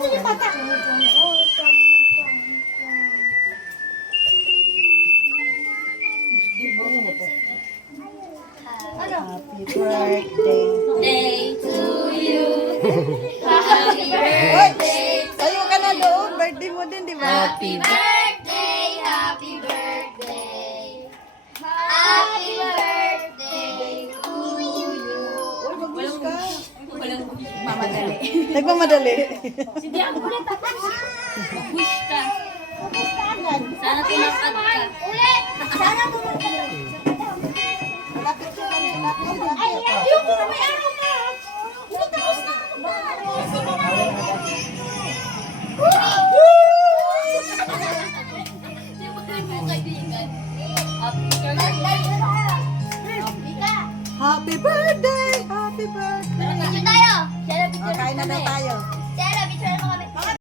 Happy birthday. Day to you. Happy birthday. Tayo ka na doon. Birthday mo din, di ba? Happy birthday. Happy birthday. Happy birthday to you. Uy, mag-wish ka. Walang mamadali. Nagmamadali. Sige, ako ulit tapos. Mag-wish ka. Sana tumakad ka. Ulit! Sana tumakad ka. Lapit ka. Lapit. Ay, ayoko na may araw na. Hindi tapos na.